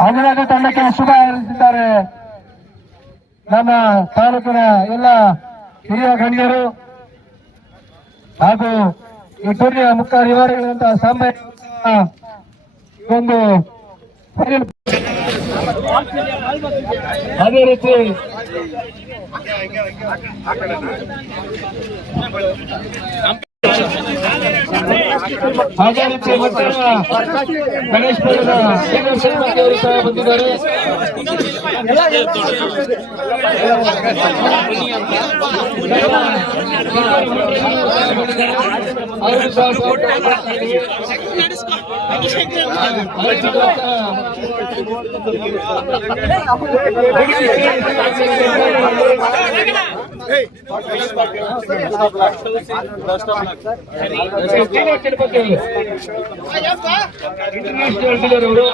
ಅಂಜನಾದ ತಂಡಕ್ಕೆ ಶುಭ ಹಾರೈಸಿದ್ದಾರೆ ನಮ್ಮ ತಾಲೂಕಿನ ಎಲ್ಲ ಹಿರಿಯ ಗಣ್ಯರು ಹಾಗೂ ಈ ಟೂರ್ನಿಯ ಮುಖ್ಯ ನಿವಾರಿಗಳಂತಹ ಸಾಂಬ ಒಂದು ಅದೇ ರೀತಿ ಅದೇ ರೀತಿ ಗಣೇಶ್ ಪುರದ ಅವರು ಸಹ ಬಂದಿದ್ದಾರೆ. ಅವರು ಸಹ ಇಂಟರ್ನ್ಯಾಷನಲ್ ಡೀಲರ್ ಅವರು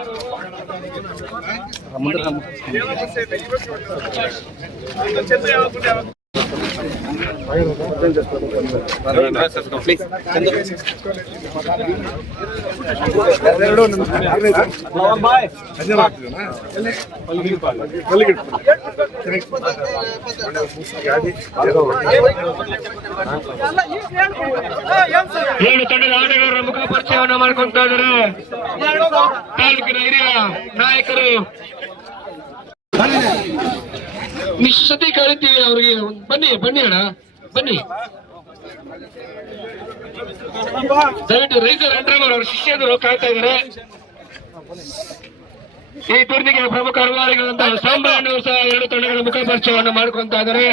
ಏಳು ತಂಡದ ಆಟಗಾರರ ಮುಖ ಪರಿಚಯವನ್ನು ಮಾಡ್ಕೊಳ್ತಾ ಇದ್ದಾರೆ. ತಾಲೂಕಿನ ಹಿರಿಯ ನಾಯಕರು ನಿಶ್ಚಿತ ಕರಿತೀವಿ ಅವರಿಗೆ. ಬನ್ನಿ ಬನ್ನಿ ಅಣ್ಣ ಬನ್ನಿ. ದಯವಿಟ್ಟು ರೈಸರ್ ಅಂಡ್ರಮರ್ ಅವರ ಶಿಷ್ಯರು ಕಾಯ್ತಾ ಇದ್ದಾರೆ. ಈ ಟೂರ್ನಿಗೆ ಪ್ರಮುಖ ಅನುವಾರಿಗಳಂತಹ ಸಾಂಬಣ್ಣವರು ಸಹ ಎರಡು ತಂಡಗಳ ಮುಖ ಪರಿಚಯವನ್ನು ಮಾಡ್ಕೊಳ್ತಾ ಇದ್ದಾರೆ.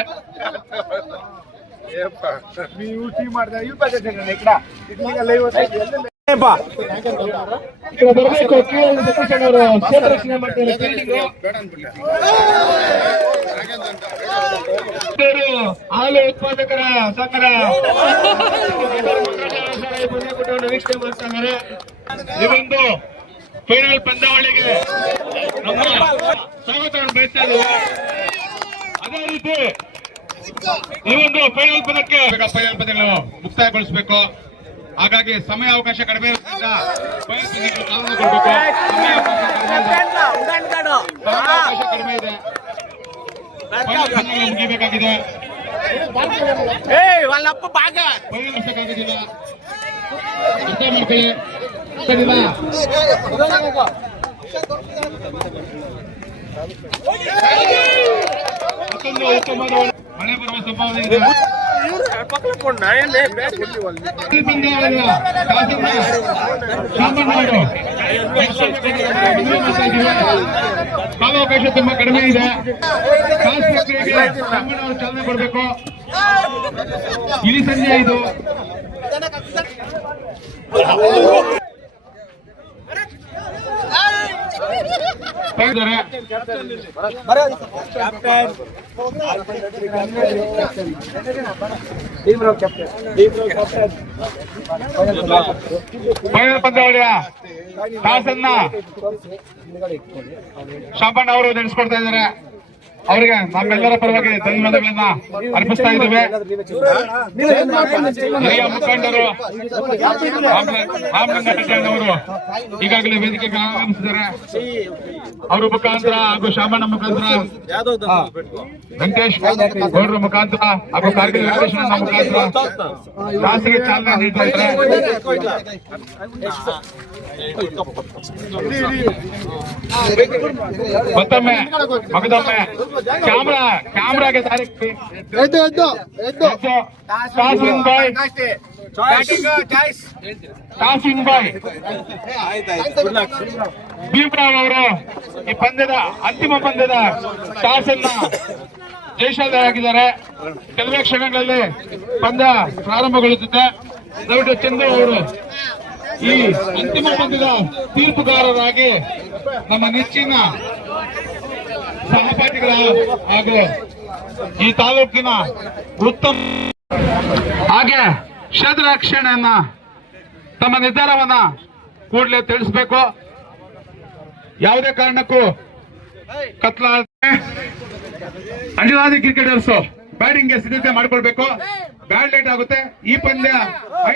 ಬರಬೇಕು ಕ್ಷೇತ್ರರಕ್ಷಣೆ ಮಾಡ್ತಾರೆ. ಹಾಲು ಉತ್ಪಾದಕರ ಸಂಘದ ವೀಕ್ಷಣೆ ಮಾಡ್ತಾ ಇದ್ದಾರೆ. ಇದೊಂದು ಫೈನಲ್ ಪಂದ್ಯಾವಳಿಗೆ ನಮ್ಮ ಸ್ವಾಗತವನ್ನು ಬಯಸ್ತಾ ಇದ್ದೇವೆ. ಅದೇ ರೀತಿ ಈ ಒಂದು ಫೈನಲ್ ಪಂದ್ಯಗಳು ಮುಕ್ತಾಯಗೊಳಿಸಬೇಕು. ಹಾಗಾಗಿ ಸಮಯ ಅವಕಾಶ ಕಡಿಮೆ ಇರೋದ್ರಿಂದ ಕಾನೂನು ಕೊಡಬೇಕು. ಅವಕಾಶ ಕಡಿಮೆ ಇದೆ, ಮುಗಿಬೇಕಾಗಿದೆ. ವರ್ಷಕ್ಕಾಗೋದಿಲ್ಲ, ಅರ್ಥ ಮಾಡ್ಕೊಳ್ಳಿ. ಮತ್ತೊಂದು ಉತ್ತಮವಾದ ಮಳೆ ಬರುವ ಸಂಭಾವನೆ ಇದೆ. ಕಾಲಾವಕಾಶ ತುಂಬಾ ಕಡಿಮೆ ಇದೆ. ಅವರು ಚಾಲನೆ ಕೊಡಬೇಕು. ಇಳಿ ಸಂಜೆ ಇದು ಫೈನಲ್ ಪಂದ್ಯಾವಳಿಯ ಟಾಸನ್ನ ಶಾಂಪಣ್ಣ ಅವರು ನಡೆಸಿಕೊಡ್ತಾ ಇದ್ದಾರೆ. ಅವರಿಗೆ ನಮ್ಮೆಲ್ಲರ ಪರವಾಗಿ ಧನ್ಯವಾದಗಳನ್ನ ಅರ್ಪಿಸ್ತಾ ಇದ್ದೇವೆ. ಹಿರಿಯ ಮುಖಂಡರು ರಾಮಲಿಂಗಯ್ಯನವರು ಈಗಾಗಲೇ ವೇದಿಕೆಗೆ ಆಗಮಿಸಿದ್ದಾರೆ. ಅವರ ಮುಖಾಂತರ ಹಾಗೂ ಶಾಮಣ್ಣ ಮುಖಾಂತರ, ವೆಂಕಟೇಶ್ ಗೌಡ್ರ ಮುಖಾಂತರ ಹಾಗೂ ಕಾರ್ಗಿಲ್ ವೆಂಕಟೇಶ್ವರ ಮುಖಾಂತರ ಶಾಸಕ ಚಾಲನೆ ನೀಡ್ತಾ ಇದ್ದಾರೆ. ಮತ್ತೊಮ್ಮೆ ಮಗದೊಮ್ಮೆ ಕ್ಯಾಮ್ರಾಗೆ ತಾರೀಖು ಕಾಸಿಂ ಬಾಯ್ ಭೀಮರಾವ್ ಅವರು ಈ ಪಂದ್ಯದ ಅಂತಿಮ ಪಂದ್ಯದ ಟಾಸ್ ಅನ್ನ ಜಯಶಾಲಿಯಾಗಿದ್ದಾರೆ. ಕೆಲವೇ ಕ್ಷಣಗಳಲ್ಲಿ ಪಂದ್ಯ ಪ್ರಾರಂಭಗೊಳ್ಳುತ್ತಿದೆ. ದಯವಿಟ್ಟು ಚಂದ್ರು ಅವರು ಈ ಅಂತಿಮ ಪಂದ್ಯದ ತೀರ್ಪುಗಾರರಾಗಿ ನಮ್ಮ ನೆಚ್ಚಿನ ಸಹಪಾಠಿಗಳ ಹಾಗೂ ಈ ತಾಲೂಕಿನ ಉತ್ತಮ ಹಾಗೆ ಕ್ಷೇತ್ರ ರಕ್ಷಣೆಯನ್ನ ತಮ್ಮ ನಿರ್ಧಾರವನ್ನ ಕೂಡಲೇ ತಿಳಿಸಬೇಕು. ಯಾವುದೇ ಕಾರಣಕ್ಕೂ ಅಂಜನಾದಿ ಕ್ರಿಕೆಟರ್ಸ್ ಬ್ಯಾಟಿಂಗ್ಗೆ ಸಿದ್ಧತೆ ಮಾಡಿಕೊಳ್ಬೇಕು. ಬ್ಯಾಟ್ ಲೇಟ್ ಆಗುತ್ತೆ. ಈ ಪಂದ್ಯ